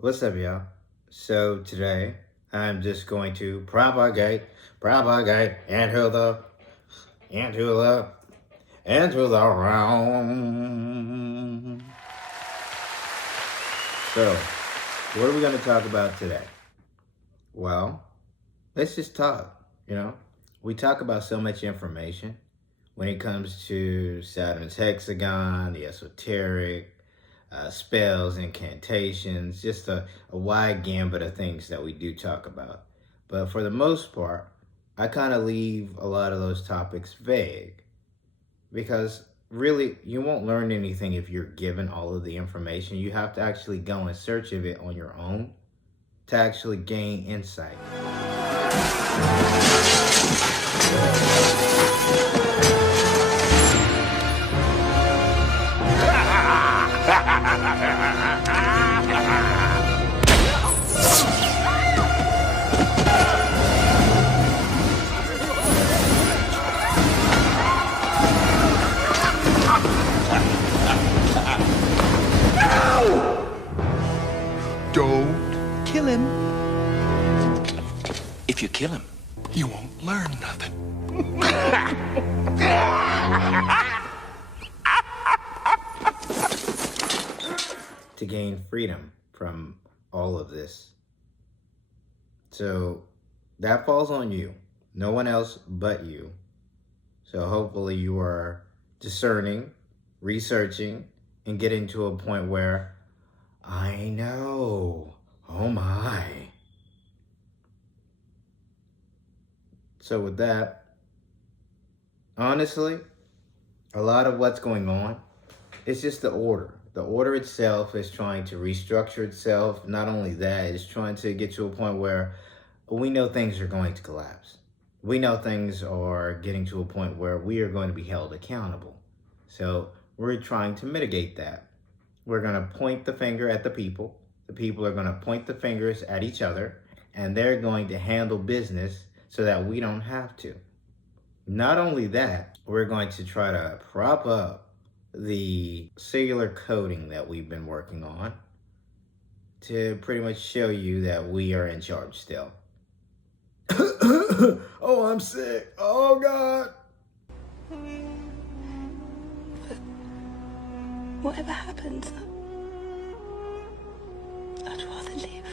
What's up, y'all? So today I'm just going to propagate into the, into the realm. So, what are we going to talk about today? Well, let's just talk, We talk about so much information when it comes to Saturn's hexagon, the esoteric, spells, incantations, just a wide gambit of things that we do talk about. But for the most part, I kind of leave a lot of those topics vague because really you won't learn anything if you're given all of the information. You have to actually go in search of it on your own to actually gain insight. Don't kill him. If you kill him, You won't learn nothing. To gain freedom from all of this. So that falls on you. No one else but you. So hopefully you are discerning, researching, and getting to a point where I know. Oh my. So with that, honestly, a lot of what's going on is just the order. The order itself is trying to restructure itself. Not only that, it's trying to get to a point where we know things are going to collapse. We know things are getting to a point where we are going to be held accountable. So we're trying to mitigate that. We're going to point the finger at the people. The people are going to point the fingers at each other, and they're going to handle business so that we don't have to. Not only that, we're going to try to prop up the singular coding that we've been working on to pretty much show you that we are in charge still. Oh, I'm sick. Oh, God. Whatever happens, I'd rather live.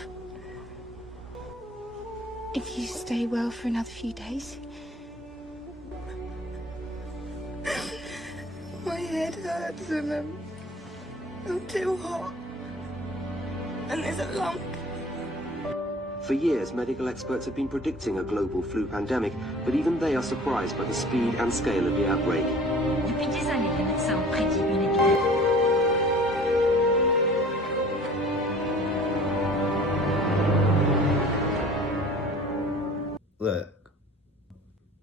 If you stay well for another few days. My head hurts and I'm too hot. And there's a lump. For years, medical experts have been predicting a global flu pandemic, but even they are surprised by the speed and scale of the outbreak. Depuis des années, les médecins ont prédit une épidémie. Look,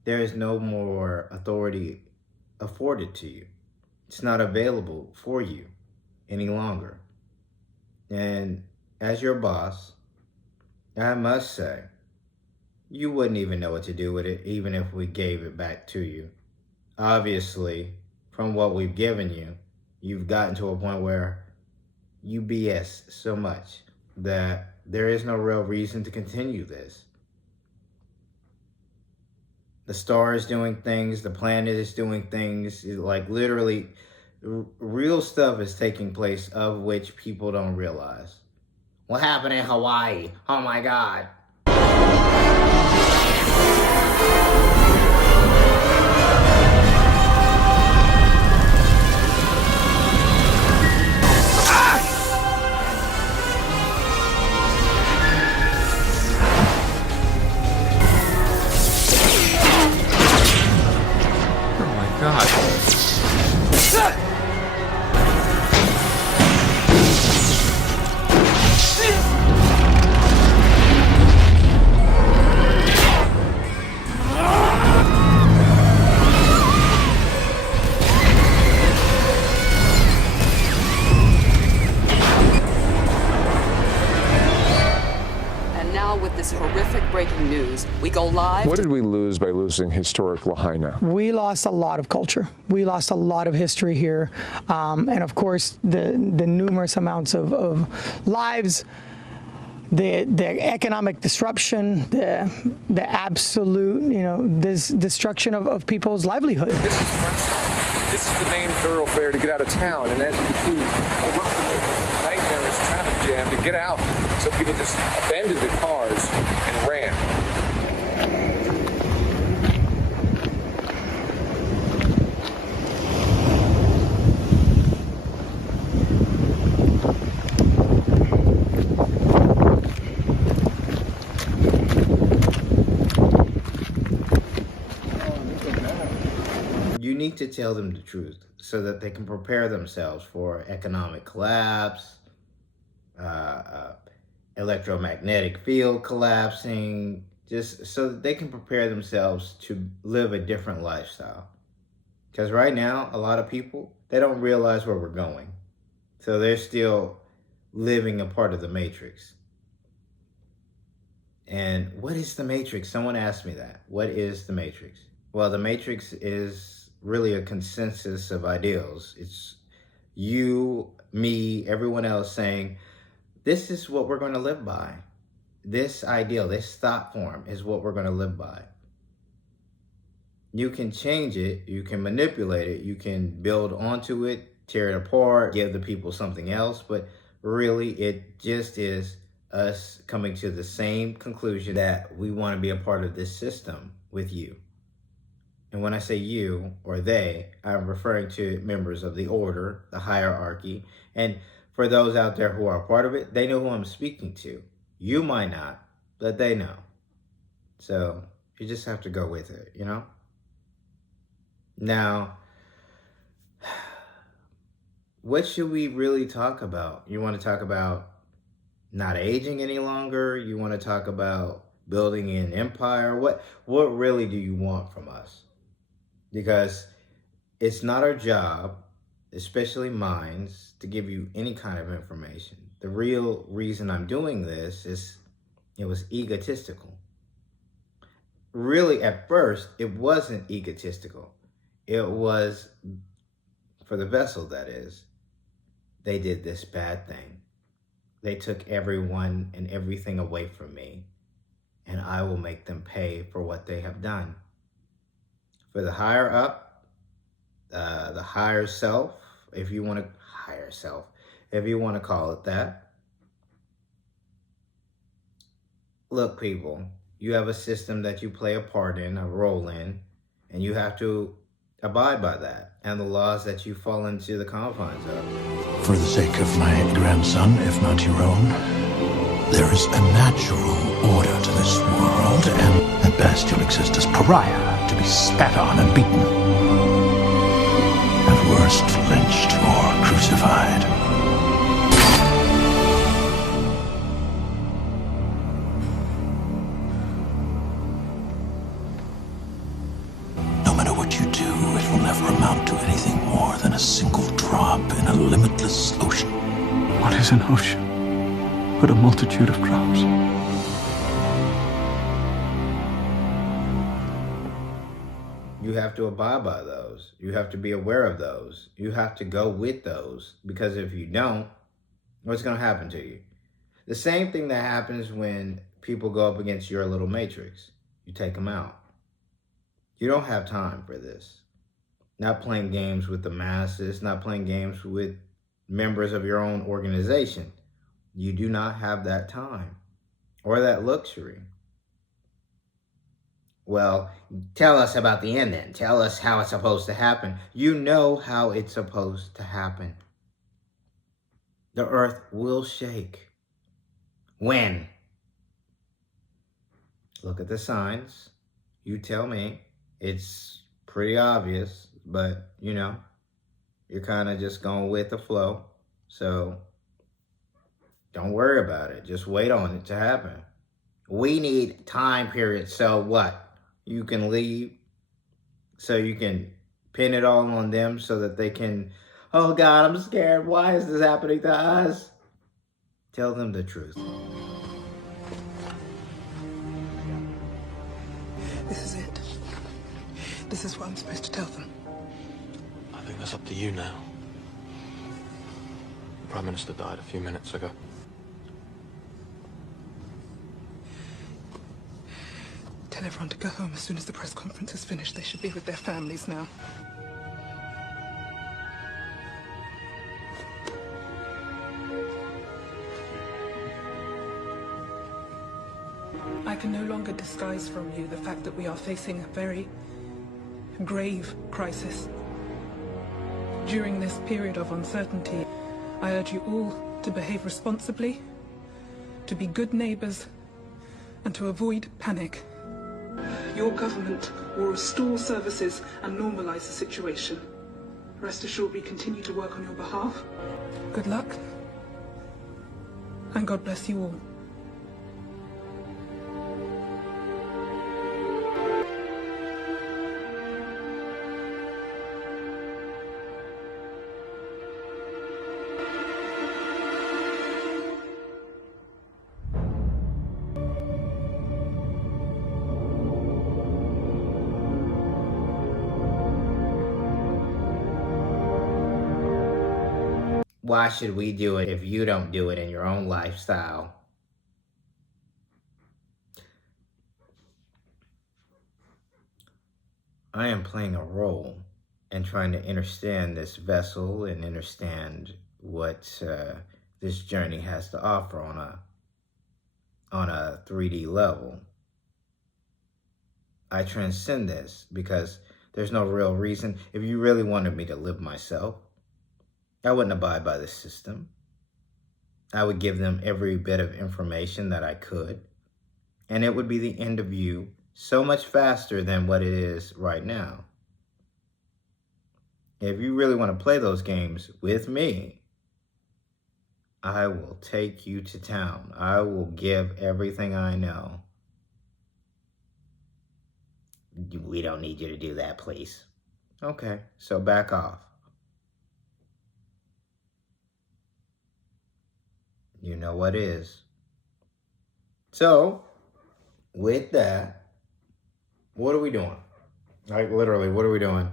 there is no more authority afforded to you. It's not available for you any longer. And as your boss, I must say, you wouldn't even know what to do with it, even if we gave it back to you. Obviously, from what we've given you, you've gotten to a point where you BS so much that there is no real reason to continue this. The star is doing things, the planet is doing things, like literally real stuff is taking place of which people don't realize. What happened in Hawaii? Oh my God. Oh my God. And now with this horrific breaking news, we go live. What did we lose by losing historic Lahaina? We lost a lot of culture. We lost a lot of history here. And of course, the numerous amounts of lives the economic disruption, the absolute, this destruction of people's livelihood. This is Front Street. This is the main thoroughfare to get out of town, and as you can see, the nightmare is traffic jam to get out. So people just abandoned their cars and ran. You need to tell them the truth so that they can prepare themselves for economic collapse, electromagnetic field collapsing, just so that they can prepare themselves to live a different lifestyle. Because right now, a lot of people, they don't realize where we're going. So they're still living a part of the Matrix. And what is the Matrix? Someone asked me that. What is the Matrix? Well, the Matrix is really a consensus of ideals. It's you, me, everyone else saying, this is what we're going to live by. This ideal, this thought form is what we're going to live by. You can change it, you can manipulate it, you can build onto it, tear it apart, give the people something else, but really it just is us coming to the same conclusion that we want to be a part of this system with you. And when I say you or they, I'm referring to members of the order, the hierarchy. And for those out there who are a part of it, they know who I'm speaking to. You might not, but they know. So you just have to go with it, Now, what should we really talk about? You want to talk about not aging any longer? You want to talk about building an empire? What really do you want from us? Because it's not our job, especially mine, to give you any kind of information. The real reason I'm doing this is it was egotistical. Really, at first, it wasn't egotistical. It was, for the vessel, that is, they did this bad thing. They took everyone and everything away from me, and I will make them pay for what they have done. For the higher up, the higher self, if you want to call it that. Look, people, you have a system that you play a part in, a role in, and you have to abide by that and the laws that you fall into the confines of. For the sake of my grandson, if not your own, there is a natural order to this world, and at best you'll exist as pariah, to be spat on and beaten. At worst, lynched or crucified. No matter what you do, it will never amount to anything more than a single drop in a limitless ocean. What is an ocean but a multitude of drops? You have to abide by those. You have to be aware of those. You have to go with those, because if you don't, what's going to happen to you? The same thing that happens when people go up against your little matrix. You take them out. You don't have time for this. Not playing games with the masses, not playing games with members of your own organization. You do not have that time or that luxury. Well, tell us about the end then. Tell us how it's supposed to happen. You know how it's supposed to happen. The earth will shake. When? Look at the signs. You tell me. It's pretty obvious, but you're kind of just going with the flow. So don't worry about it. Just wait on it to happen. We need time periods. So what? You can leave, so you can pin it all on them so that they can, oh God, I'm scared. Why is this happening to us? Tell them the truth. This is it. This is what I'm supposed to tell them. I think that's up to you now. The Prime Minister died a few minutes ago. Tell everyone to go home as soon as the press conference is finished. They should be with their families now. I can no longer disguise from you the fact that we are facing a very grave crisis. During this period of uncertainty, I urge you all to behave responsibly, to be good neighbors, and to avoid panic. Your government will restore services and normalize the situation. Rest assured we continue to work on your behalf. Good luck, and God bless you all. Why should we do it if you don't do it in your own lifestyle? I am playing a role in trying to understand this vessel and understand what this journey has to offer on a 3D level. I transcend this because there's no real reason. If you really wanted me to live myself, I wouldn't abide by the system. I would give them every bit of information that I could, and it would be the end of you so much faster than what it is right now. If you really want to play those games with me, I will take you to town. I will give everything I know. We don't need you to do that, please. Okay, so back off. You know what is. So, with that, what are we doing? Like, literally, what are we doing?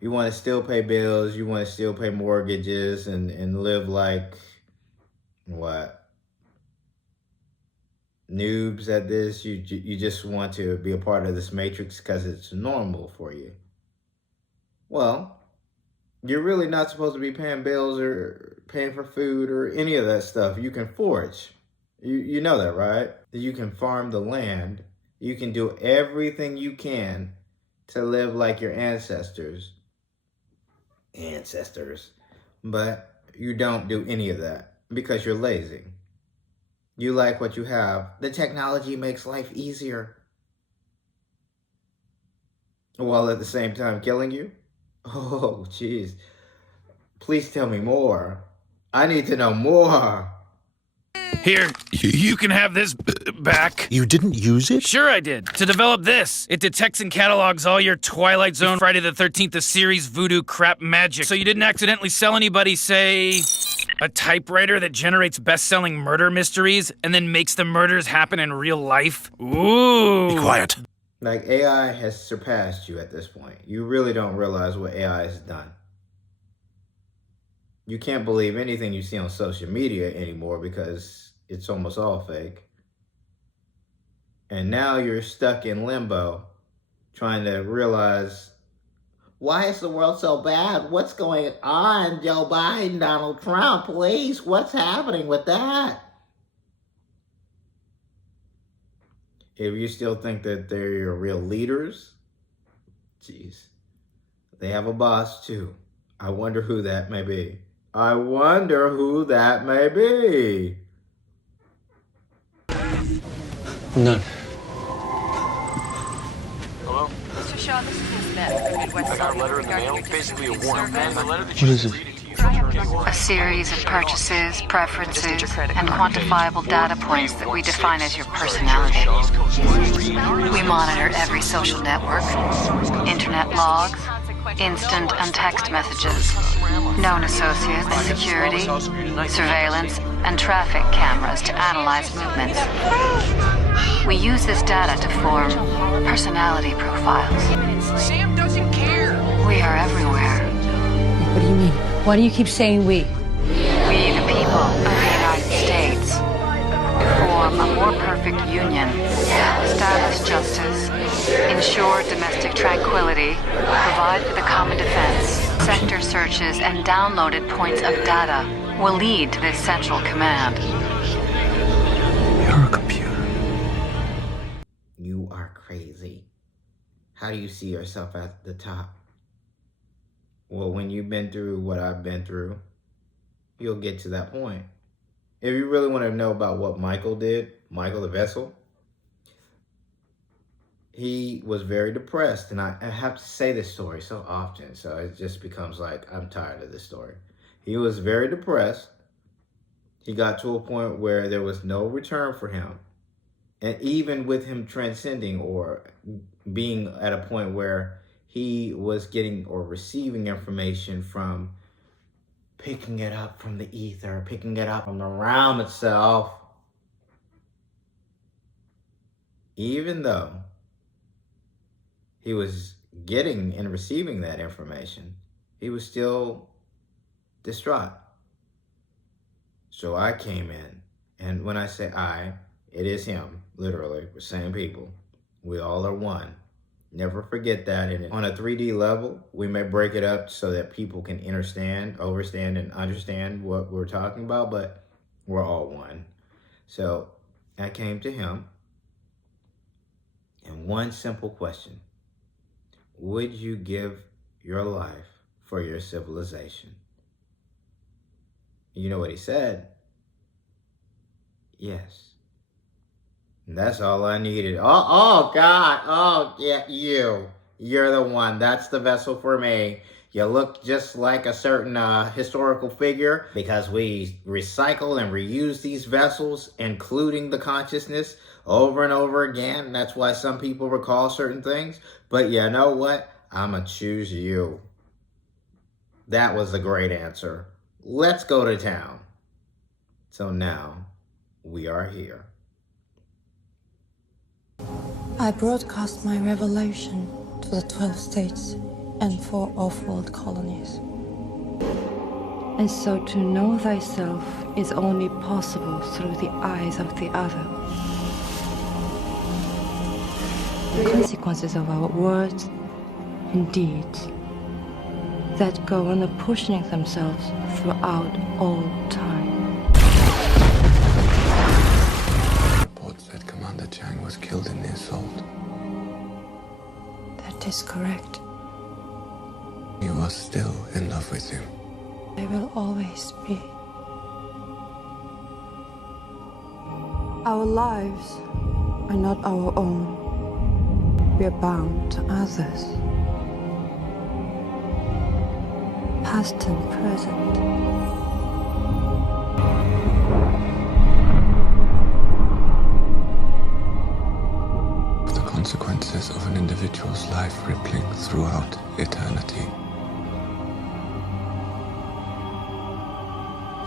You want to still pay bills, you want to still pay mortgages and live like, what? Noobs at this? You just want to be a part of this matrix because it's normal for you. Well, you're really not supposed to be paying bills or paying for food or any of that stuff. You can forage. You know that, right? You can farm the land. You can do everything you can to live like your ancestors. But you don't do any of that because you're lazy. You like what you have. The technology makes life easier. While at the same time killing you? Oh, jeez. Please tell me more. I need to know more. Here, you can have this back. You didn't use it? Sure I did. To develop this. It detects and catalogs all your Twilight Zone, Friday the 13th, series voodoo crap magic. So you didn't accidentally sell anybody, say, a typewriter that generates best-selling murder mysteries and then makes the murders happen in real life? Ooh. Be quiet. Like, AI has surpassed you at this point. You really don't realize what AI has done. You can't believe anything you see on social media anymore because it's almost all fake. And now you're stuck in limbo trying to realize, why is the world so bad? What's going on? Joe Biden, Donald Trump, please, what's happening with that? If you still think that they're your real leaders, geez, they have a boss too. I wonder who that may be. I wonder who that may be. None. Hello? Mr. Shaw, this is Ms. Beth from Midwest. I got a letter in the mail, basically a warrant. What is it? A series of purchases, preferences, and quantifiable data points that we define as your personality. We monitor every social network, internet logs, instant and text messages, known associates, security, surveillance, and traffic cameras to analyze movements. We use this data to form personality profiles. Sam doesn't care. We are everywhere. What do you mean? Why do you keep saying we? We, the people of the United States, form a more perfect union, establish justice, ensure domestic tranquility, provide for the common defense, sector searches, and downloaded points of data will lead to this central command. You're a computer. You are crazy. How do you see yourself at the top? Well, when you've been through what I've been through, you'll get to that point. If you really want to know about what Michael did, Michael the vessel, he was very depressed. And I have to say this story so often, so it just becomes like, I'm tired of this story. He was very depressed. He got to a point where there was no return for him. And even with him transcending or being at a point where he was getting or receiving information from picking it up from the ether, picking it up from the realm itself, even though he was getting and receiving that information, he was still distraught. So I came in, and when I say I, it is him, literally, we're same people. We all are one. Never forget that. And on a 3D level, we may break it up so that people can understand, overstand, and understand what we're talking about, but we're all one. So I came to him, and one simple question: would you give your life for your civilization? You know what he said? Yes. And that's all I needed. Oh God. Oh, yeah, You're the one. That's the vessel for me. You look just like a certain historical figure because we recycle and reuse these vessels, including the consciousness, over and over again. That's why some people recall certain things. But you know what? I'm going to choose you. That was a great answer. Let's go to town. So now we are here. I broadcast my revelation to the 12 states and 4 off-world colonies. And so to know thyself is only possible through the eyes of the other. The consequences of our words and deeds that go on apportioning themselves throughout all time. Reports that Commander Chang was killed in the assault. That is correct. You are still in love with him. I will always be. Our lives are not our own. We are bound to others. Past and present. The consequences of an individual's life rippling throughout eternity.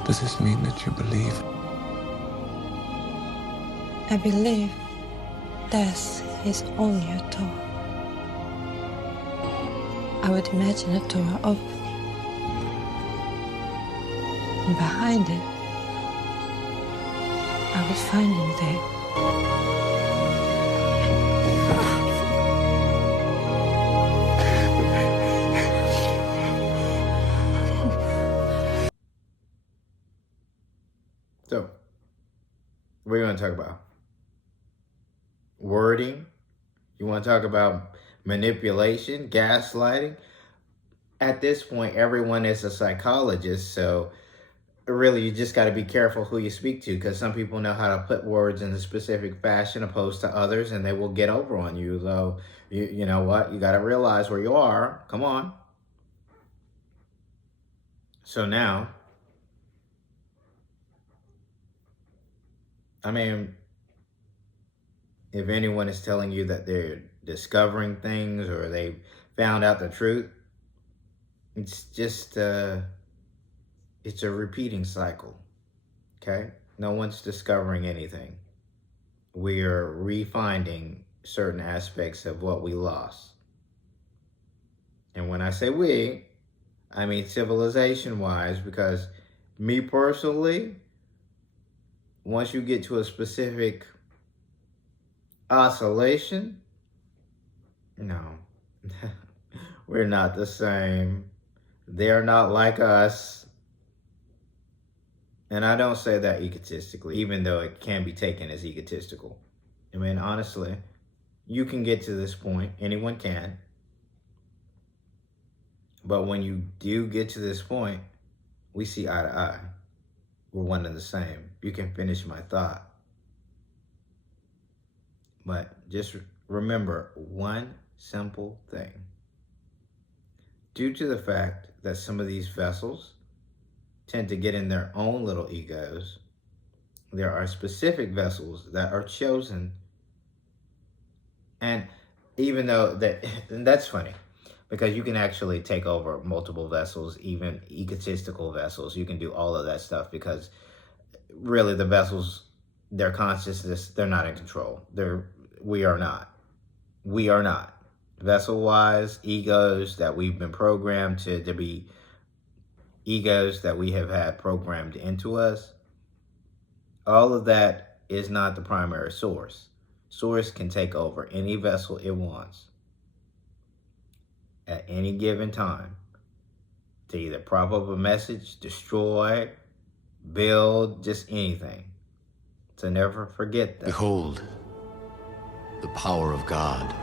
Does this mean that you believe? I believe death is only a door. I would imagine a door opening. And behind it, I would find him there. So, what are you going to talk about? Wording? You want to talk about manipulation, gaslighting? At this point, everyone is a psychologist, so really you just got to be careful who you speak to, because some people know how to put words in a specific fashion opposed to others, and they will get over on you. Though, you know what? You got to realize where you are. Come on. So now, I mean, if anyone is telling you that they're discovering things or they found out the truth, it's just, it's a repeating cycle, okay? No one's discovering anything. We are refinding certain aspects of what we lost. And when I say we, I mean civilization-wise, because me personally, once you get to a specific Oscillation? No. We're not the same. They're not like us. And I don't say that egotistically, even though it can be taken as egotistical. I mean, honestly, you can get to this point. Anyone can. But when you do get to this point, we see eye to eye. We're one and the same. You can finish my thought. But just remember one simple thing. Due to the fact that some of these vessels tend to get in their own little egos, there are specific vessels that are chosen. And even though and that's funny, because you can actually take over multiple vessels, even egotistical vessels. You can do all of that stuff because really the vessels, their consciousness, they're not in control. We are not. We are not. Vessel-wise, egos that we've been programmed to be egos that we have had programmed into us, all of that is not the primary source. Source can take over any vessel it wants at any given time to either prop up a message, destroy, build, just anything. So never forget that. Behold, the power of God.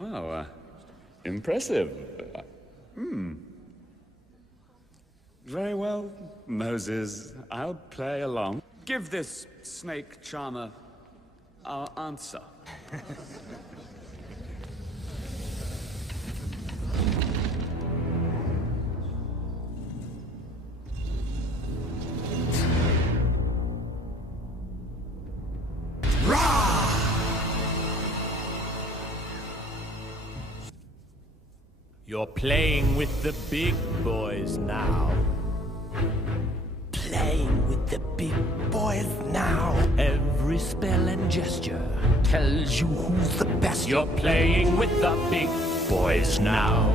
Wow, impressive. Very well, Moses. I'll play along. Give this snake charmer our answer. You're playing with the big boys now. Playing with the big boys now. Every spell and gesture Tells you who's the best. You're playing with the big boys now.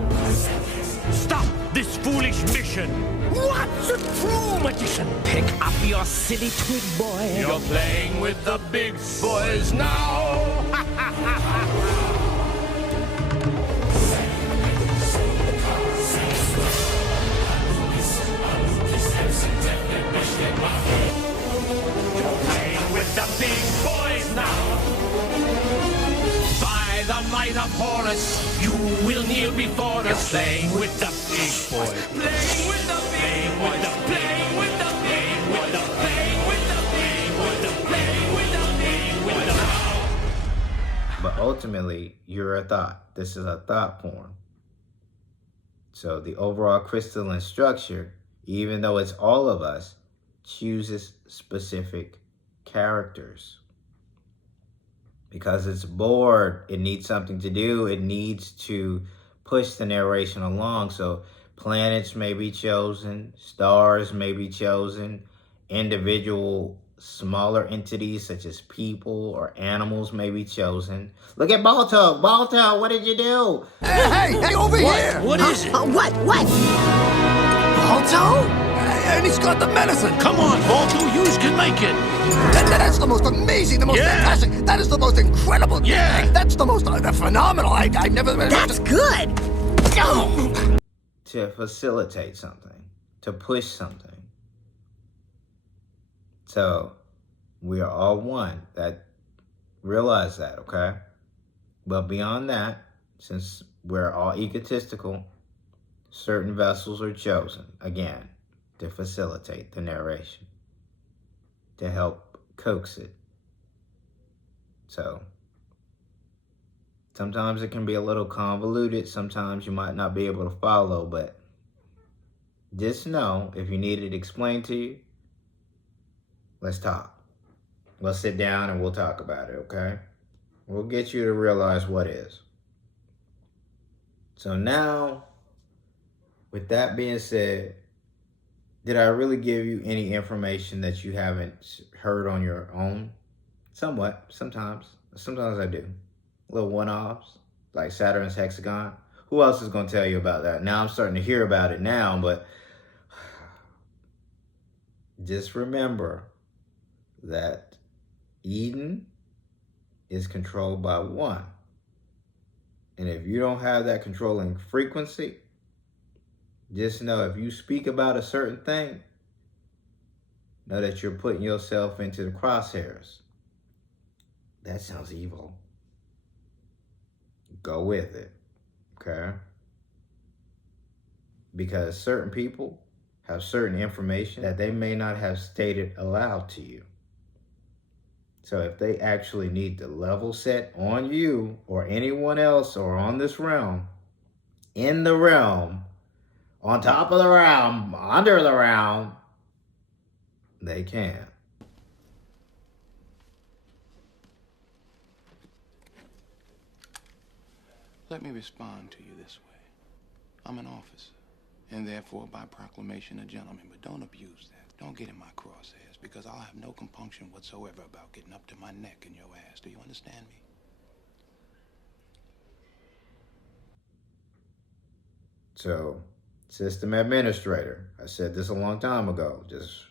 Stop this foolish mission! What's a true magician? Pick up your silly twig, boy. You're playing with the big boys now! With the big boys now. By the might of Horus, you will kneel before us. Playing with the big boys. Playing with the big boys. Playing with the big boys. Playing with the big boys. Playing with the big boys. But ultimately, you're a thought. This is a thought form. So the overall crystalline structure, even though it's all of us, chooses specific characters. Because it's bored, it needs something to do, it needs to push the narration along. So planets may be chosen, stars may be chosen, individual smaller entities such as people or animals may be chosen. Look at Balto. Balto, what did you do? Hey, over here! What is it? What? Balto? And he's got the medicine! Come on, Balto, you can make it! That's the most amazing, the most fantastic, that is the most incredible, that's the most phenomenal, I've never... That's good! To facilitate something, to push something. So we are all one. That realize that, okay? But beyond that, since we're all egotistical, certain vessels are chosen, again, to facilitate the narration, to help coax it. So sometimes it can be a little convoluted. Sometimes you might not be able to follow, but just know if you need it explained to you, let's talk. We'll sit down and we'll talk about it, okay? We'll get you to realize what is. So now, with that being said, did I really give you any information that you haven't heard on your own? Somewhat, sometimes. Sometimes I do. Little one-offs, like Saturn's hexagon. who else is going to tell you about that? Now I'm starting to hear about it now, but just remember that Eden is controlled by one. And if you don't have that controlling frequency, just know if you speak about a certain thing, know that you're putting yourself into the crosshairs. That sounds evil. Go with it, okay? Because certain people have certain information that they may not have stated aloud to you. So if they actually need to level set on you or anyone else or on this realm, in the realm, on top of the realm, under the realm, they can. Let me respond to you this way. I'm an officer, and therefore by proclamation a gentleman, but don't abuse that. Don't get in my crosshairs, because I'll have no compunction whatsoever about getting up to my neck in your ass. Do you understand me? So, system administrator, I said this a long time ago. Just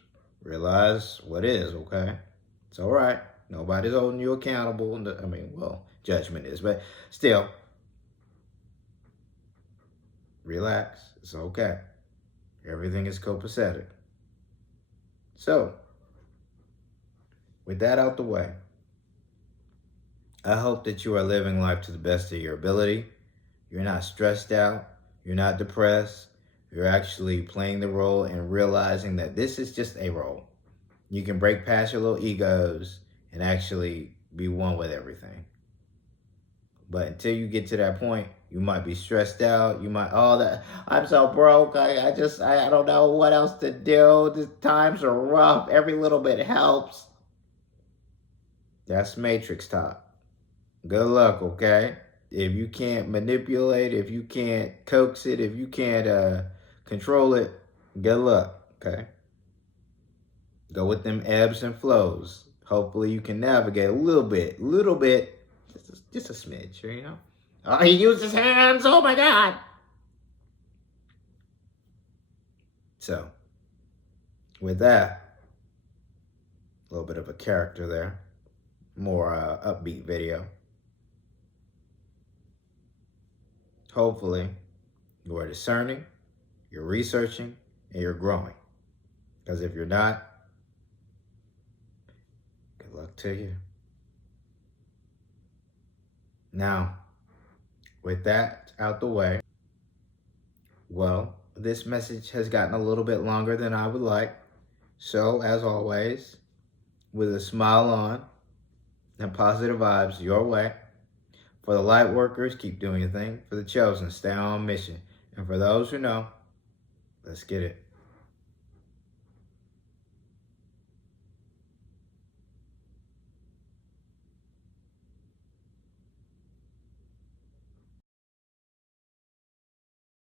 realize what is, okay? It's all right. Nobody's holding you accountable. I mean, well, judgment is, but still, relax. It's okay. Everything is copacetic. So, with that out the way, I hope that you are living life to the best of your ability. You're not stressed out. You're not depressed. You're actually playing the role and realizing that this is just a role. You can break past your little egos and actually be one with everything. But until you get to that point, you might be stressed out. You might, I'm so broke. I don't know what else to do. The times are rough. Every little bit helps. That's Matrix talk. Good luck, okay? If you can't manipulate, if you can't coax it, if you can't control it, good luck, okay? Go with them ebbs and flows. Hopefully you can navigate a little bit, just a smidge, you know? Oh, he used his hands, oh my God. So, with that, a little bit of a character there, more upbeat video. Hopefully, you are discerning, you're researching, and you're growing. Because if you're not, good luck to you. Now, with that out the way, well, this message has gotten a little bit longer than I would like. So, as always, with a smile on and positive vibes your way. For the light workers, keep doing your thing. For the chosen, stay on mission. And for those who know, let's get it.